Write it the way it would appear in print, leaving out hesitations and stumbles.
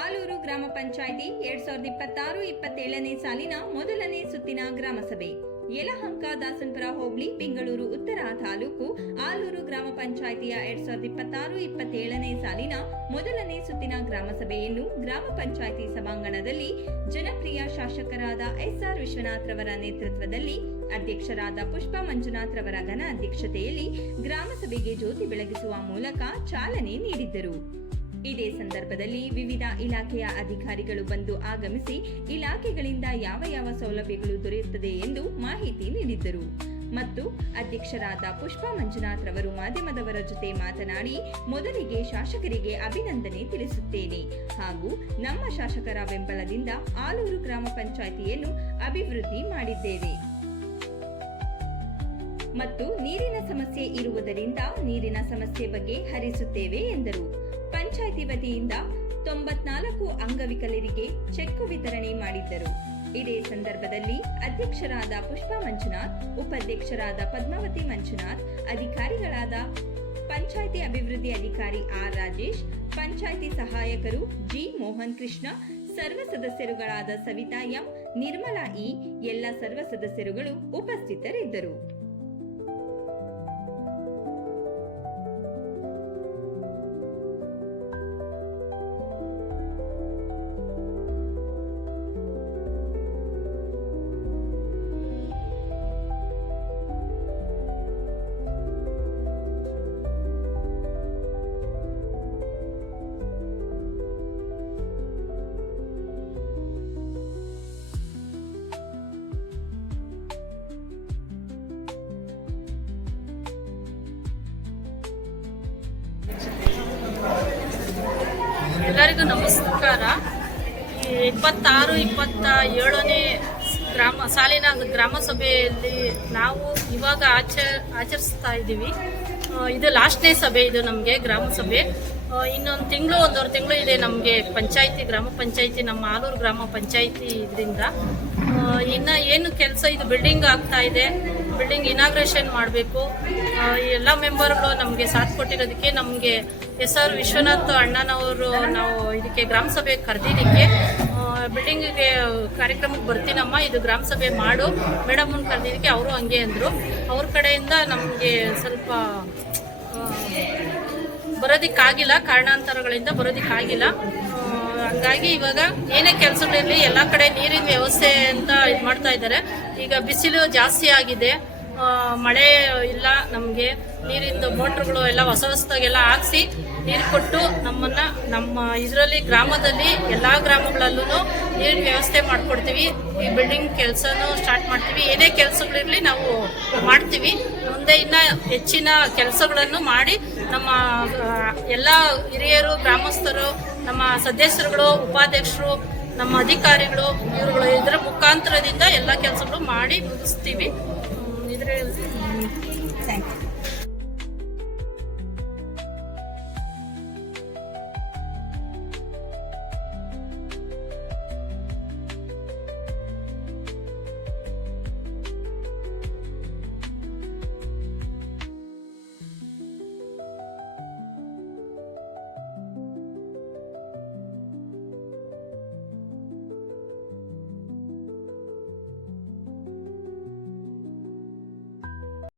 ಆಲೂರು ಗ್ರಾಮ ಪಂಚಾಯಿತಿ 2026-27ನೇ ಸಾಲಿನ ಮೊದಲನೇ ಸುತ್ತಿನ ಗ್ರಾಮಸಭೆ ಯಲಹಂಕ ದಾಸನಪುರ ಹೋಬಳಿ ಬೆಂಗಳೂರು ಉತ್ತರ ತಾಲೂಕು ಆಲೂರು ಗ್ರಾಮ ಪಂಚಾಯಿತಿಯ 2026-27ನೇ ಸಾಲಿನ ಮೊದಲನೇ ಸುತ್ತಿನ ಗ್ರಾಮಸಭೆಯನ್ನು ಗ್ರಾಮ ಪಂಚಾಯಿತಿ ಸಭಾಂಗಣದಲ್ಲಿ ಜನಪ್ರಿಯ ಶಾಸಕರಾದ ಎಸ್ಆರ್ ವಿಶ್ವನಾಥ್ ರವರ ನೇತೃತ್ವದಲ್ಲಿ ಅಧ್ಯಕ್ಷರಾದ ಪುಷ್ಪಾ ಮಂಜುನಾಥ್ ರವರ ಘನ ಅಧ್ಯಕ್ಷತೆಯಲ್ಲಿ ಗ್ರಾಮಸಭೆಗೆ ಜ್ಯೋತಿ ಬೆಳಗಿಸುವ ಮೂಲಕ ಚಾಲನೆ ನೀಡಿದ್ದರು. ಇದೇ ಸಂದರ್ಭದಲ್ಲಿ ವಿವಿಧ ಇಲಾಖೆಯ ಅಧಿಕಾರಿಗಳು ಬಂದು ಆಗಮಿಸಿ ಇಲಾಖೆಗಳಿಂದ ಯಾವ ಸೌಲಭ್ಯಗಳು ದೊರೆಯುತ್ತದೆ ಎಂದು ಮಾಹಿತಿ ನೀಡಿದ್ದರು ಮತ್ತು ಅಧ್ಯಕ್ಷರಾದ ಪುಷ್ಪಾ ಮಂಜುನಾಥ್ ರವರು ಮಾಧ್ಯಮದವರ ಜೊತೆ ಮಾತನಾಡಿ, ಮೊದಲಿಗೆ ಶಾಸಕರಿಗೆ ಅಭಿನಂದನೆ ತಿಳಿಸುತ್ತೇನೆ ಹಾಗೂ ನಮ್ಮ ಶಾಸಕರ ಬೆಂಬಲದಿಂದ ಆಲೂರು ಗ್ರಾಮ ಪಂಚಾಯಿತಿಯನ್ನು ಅಭಿವೃದ್ಧಿ ಮಾಡಿದ್ದೇವೆ ಮತ್ತು ನೀರಿನ ಸಮಸ್ಯೆ ಇರುವುದರಿಂದ ನೀರಿನ ಸಮಸ್ಯೆ ಬಗ್ಗೆ ಹರಿಸುತ್ತೇವೆ ಎಂದರು. ಪಂಚಾಯಿತಿ ವತಿಯಿಂದ 94 ಅಂಗವಿಕಲರಿಗೆ ಚೆಕ್ ವಿತರಣೆ ಮಾಡಿದ್ದರು. ಇದೇ ಸಂದರ್ಭದಲ್ಲಿ ಅಧ್ಯಕ್ಷರಾದ ಪುಷ್ಪಾ ಮಂಜುನಾಥ್, ಉಪಾಧ್ಯಕ್ಷರಾದ ಪದ್ಮಾವತಿ ಮಂಜುನಾಥ್, ಅಧಿಕಾರಿಗಳಾದ ಪಂಚಾಯಿತಿ ಅಭಿವೃದ್ಧಿ ಅಧಿಕಾರಿ ಆರ್ ರಾಜೇಶ್, ಪಂಚಾಯಿತಿ ಸಹಾಯಕರು ಜಿ ಮೋಹನ್ ಕೃಷ್ಣ, ಸರ್ವ ಸದಸ್ಯರುಗಳಾದ ಸವಿತಾ ಎಂ, ನಿರ್ಮಲಾ ಇ, ಎಲ್ಲ ಸರ್ವ ಸದಸ್ಯರುಗಳು ಉಪಸ್ಥಿತರಿದ್ದರು. ಎಲ್ಲರಿಗೂ ನಮಸ್ಕಾರ. 26-27ನೇ ಸಾಲಿನ ಗ್ರಾಮ ಸಭೆಯಲ್ಲಿ ನಾವು ಇವಾಗ ಆಚರಿಸ್ತಾ ಇದ್ದೀವಿ. ಇದು ಲಾಸ್ಟ್ನೇ ಸಭೆ, ಇದು ನಮಗೆ ಗ್ರಾಮ ಸಭೆ. ಇನ್ನೊಂದು ತಿಂಗಳು, ಒಂದೂವರೆ ತಿಂಗಳು ಇದೆ ನಮಗೆ ಪಂಚಾಯಿತಿ, ಗ್ರಾಮ ಪಂಚಾಯಿತಿ, ನಮ್ಮ ಆಲೂರು ಗ್ರಾಮ ಪಂಚಾಯಿತಿ ಇದರಿಂದ. ಇನ್ನು ಏನು ಕೆಲಸ, ಇದು ಬಿಲ್ಡಿಂಗ್ ಆಗ್ತಾ ಇದೆ, ಬಿಲ್ಡಿಂಗ್ ಇನಾಗ್ರೇಷನ್ ಮಾಡಬೇಕು. ಎಲ್ಲ ಮೆಂಬರ್ಗಳು ನಮಗೆ ಸಾಥ್ ಕೊಟ್ಟಿರೋದಕ್ಕೆ ನಮಗೆ ಎಸ್ಆರ್ ವಿಶ್ವನಾಥ್ ಅಣ್ಣನವರು ನಾವು ಇದಕ್ಕೆ ಗ್ರಾಮ ಸಭೆ ಕರೆದಿದ್ದಕ್ಕೆ, ಬಿಲ್ಡಿಂಗಿಗೆ ಕಾರ್ಯಕ್ರಮಕ್ಕೆ ಬರ್ತೀನಮ್ಮ, ಇದು ಗ್ರಾಮ ಸಭೆ ಮಾಡು ಮೇಡಮನ್ನು ಕರೆದಿದ್ದಕ್ಕೆ ಅವರು ಹಂಗೆ ಅಂದರು. ಅವ್ರ ಕಡೆಯಿಂದ ನಮಗೆ ಸ್ವಲ್ಪ ಬರೋದಕ್ಕಾಗಿಲ್ಲ, ಕಾರಣಾಂತರಗಳಿಂದ ಬರೋದಕ್ಕಾಗಿಲ್ಲ. ಹಂಗಾಗಿ ಇವಾಗ ಏನೇ ಕೆಲಸಗಳಿರಲಿ ಎಲ್ಲ ಕಡೆ ನೀರಿನ ವ್ಯವಸ್ಥೆ ಅಂತ ಇದು ಮಾಡ್ತಾ ಇದ್ದಾರೆ. ಈಗ ಬಿಸಿಲು ಜಾಸ್ತಿ ಆಗಿದೆ, ಮಳೆ ಇಲ್ಲ, ನಮಗೆ ನೀರಿಂದು ಮೋಟ್ರುಗಳು ಎಲ್ಲ ಹೊಸದಾಗೆಲ್ಲ ಹಾಕ್ಸಿ ನೀರು ಕೊಟ್ಟು ನಮ್ಮ ಇದರಲ್ಲಿ ಗ್ರಾಮದಲ್ಲಿ ಎಲ್ಲ ಗ್ರಾಮಗಳಲ್ಲೂ ನೀರಿನ ವ್ಯವಸ್ಥೆ ಮಾಡಿಕೊಡ್ತೀವಿ. ಈ ಬಿಲ್ಡಿಂಗ್ ಕೆಲಸನೂ ಸ್ಟಾರ್ಟ್ ಮಾಡ್ತೀವಿ. ಏನೇ ಕೆಲಸಗಳಿರಲಿ ನಾವು ಮಾಡ್ತೀವಿ. ಮುಂದೆ ಇನ್ನು ಹೆಚ್ಚಿನ ಕೆಲಸಗಳನ್ನು ಮಾಡಿ ನಮ್ಮ ಎಲ್ಲ ಹಿರಿಯರು, ಗ್ರಾಮಸ್ಥರು, ನಮ್ಮ ಸದಸ್ಯರುಗಳು, ಉಪಾಧ್ಯಕ್ಷರು, ನಮ್ಮ ಅಧಿಕಾರಿಗಳು, ಇದರ ಮುಖಾಂತರದಿಂದ ಎಲ್ಲ ಕೆಲಸಗಳು ಮಾಡಿ ಮುಗಿಸ್ತೀವಿ. ಇದರಲ್ಲಿ